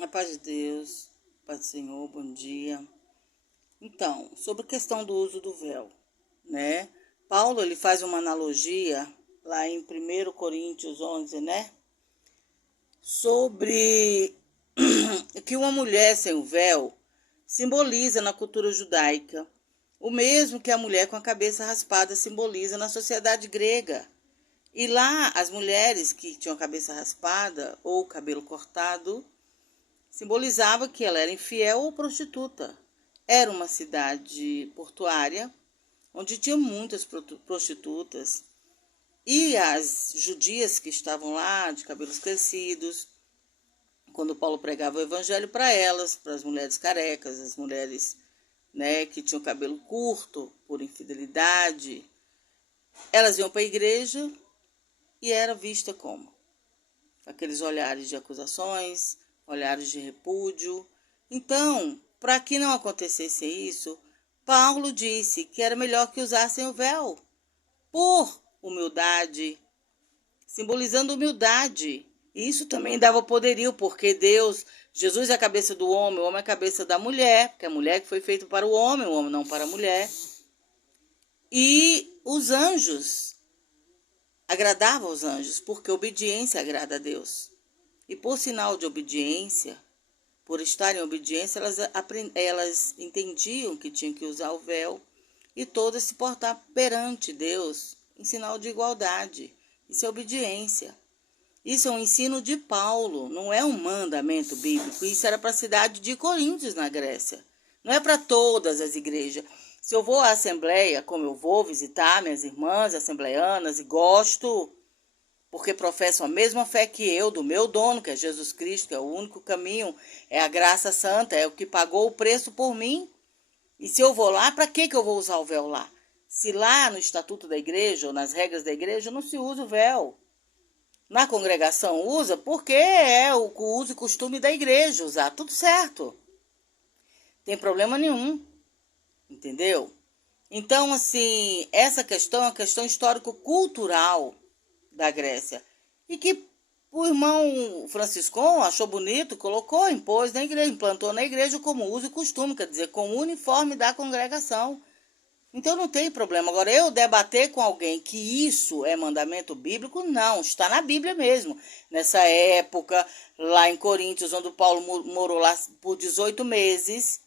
A paz de Deus, paz do Senhor, bom dia. Então, sobre a questão do uso do véu, né? Paulo, ele faz uma analogia lá em 1 Coríntios 11, né? Sobre que uma mulher sem o véu simboliza na cultura judaica o mesmo que a mulher com a cabeça raspada simboliza na sociedade grega. E lá, as mulheres que tinham a cabeça raspada ou cabelo cortado simbolizava que ela era infiel ou prostituta. Era uma cidade portuária, onde tinha muitas prostitutas. E as judias que estavam lá, de cabelos crescidos, quando Paulo pregava o evangelho para elas, para as mulheres carecas, as mulheres, né, que tinham cabelo curto por infidelidade, elas iam para a igreja e era vista como? Aqueles olhares de acusações, olhares de repúdio. Então, para que não acontecesse isso, Paulo disse que era melhor que usassem o véu, por humildade, simbolizando humildade. E isso também dava poderio, porque Jesus é a cabeça do homem, o homem é a cabeça da mulher, porque a mulher que foi feita para o homem não para a mulher. E os anjos, agradava aos anjos, porque obediência agrada a Deus. E por sinal de obediência, por estarem em obediência, elas entendiam que tinham que usar o véu e todas se portar perante Deus em sinal de igualdade. Isso é obediência. Isso é um ensino de Paulo, não é um mandamento bíblico. Isso era para a cidade de Coríntios, na Grécia. Não é para todas as igrejas. Se eu vou à assembleia, como eu vou visitar minhas irmãs assembleianas e gosto, porque professam a mesma fé que eu, do meu dono, que é Jesus Cristo, que é o único caminho, é a graça santa, é o que pagou o preço por mim. E se eu vou lá, para que eu vou usar o véu lá? Se lá no estatuto da igreja ou nas regras da igreja não se usa o véu. Na congregação usa porque é o uso e costume da igreja usar, tudo certo. Tem problema nenhum, entendeu? Então, assim, essa questão é uma questão histórico-cultural da Grécia. E que o irmão Franciscão achou bonito, colocou, impôs na igreja, implantou na igreja como uso e costume, quer dizer, com o uniforme da congregação. Então não tem problema. Agora, eu debater com alguém que isso é mandamento bíblico, não, está na Bíblia mesmo. Nessa época, lá em Coríntios, onde o Paulo morou lá por 18 meses,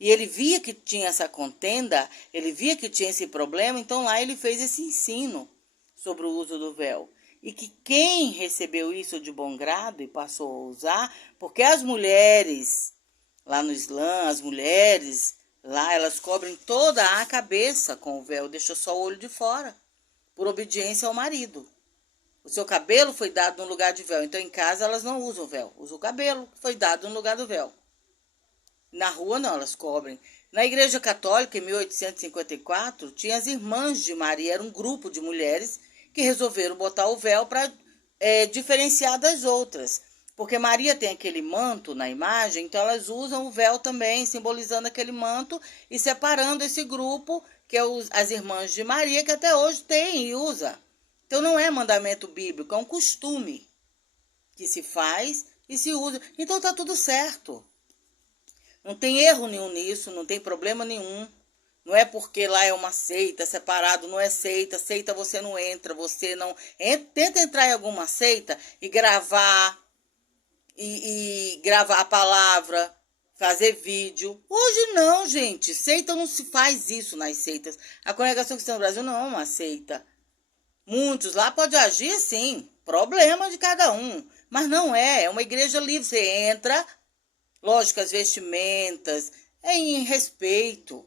e ele via que tinha essa contenda, ele via que tinha esse problema, então lá ele fez esse ensino sobre o uso do véu. E que quem recebeu isso de bom grado e passou a usar, porque as mulheres, lá no Islã, as mulheres, lá elas cobrem toda a cabeça com o véu, deixa só o olho de fora, por obediência ao marido. O seu cabelo foi dado no lugar de véu, então em casa elas não usam véu, usam o cabelo que foi dado no lugar do véu. Na rua não, elas cobrem. Na Igreja Católica, em 1854, tinha as Irmãs de Maria, era um grupo de mulheres que resolveram botar o véu para diferenciar das outras. Porque Maria tem aquele manto na imagem, então elas usam o véu também, simbolizando aquele manto e separando esse grupo, que é as Irmãs de Maria, que até hoje tem e usa. Então não é mandamento bíblico, é um costume que se faz e se usa. Então tá tudo certo. Não tem erro nenhum nisso, não tem problema nenhum. Não é porque lá é uma seita, separado, não é seita. Seita você não entra, você não... Tenta entrar em alguma seita e gravar, e gravar a palavra, fazer vídeo. Hoje não, gente. Seita não se faz isso nas seitas. A Congregação Cristã do Brasil não é uma seita. Muitos lá podem agir sim, problema de cada um. Mas não é uma igreja livre. Você entra, lógico, as vestimentas, é em respeito,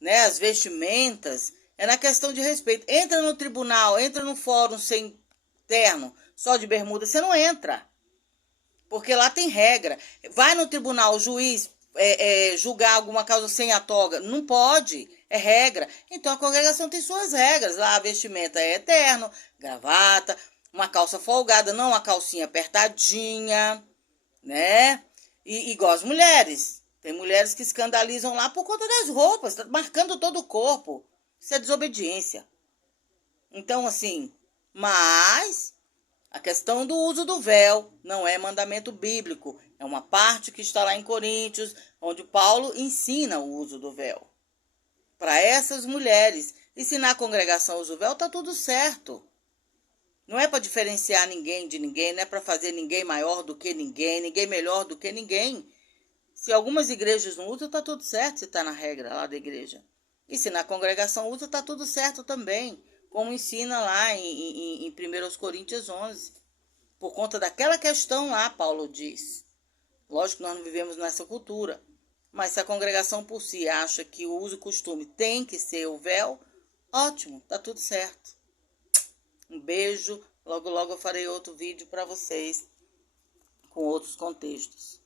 né? As vestimentas é na questão de respeito. Entra no tribunal, entra no fórum sem terno, só de bermuda, você não entra. Porque lá tem regra. Vai no tribunal, o juiz julgar alguma causa sem a toga. Não pode, é regra. Então a congregação tem suas regras. Lá a vestimenta é terno, gravata, uma calça folgada, não uma calcinha apertadinha, né? E igual as mulheres. Tem mulheres que escandalizam lá por conta das roupas, tá marcando todo o corpo. Isso é desobediência. Então, assim, mas A questão do uso do véu não é mandamento bíblico. É uma parte que está lá em Coríntios, onde Paulo ensina o uso do véu. Para essas mulheres. E se na congregação usa o véu, está tudo certo. Não é para diferenciar ninguém de ninguém, não é para fazer ninguém maior do que ninguém, ninguém melhor do que ninguém. Se algumas igrejas não usam, está tudo certo se está na regra lá da igreja. E se na congregação usa, está tudo certo também. Como ensina lá em 1 Coríntios 11. Por conta daquela questão lá, Paulo diz. Lógico que nós não vivemos nessa cultura. Mas se a congregação por si acha que o uso e costume tem que ser o véu, ótimo, está tudo certo. Um beijo. Logo, logo eu farei outro vídeo para vocês com outros contextos.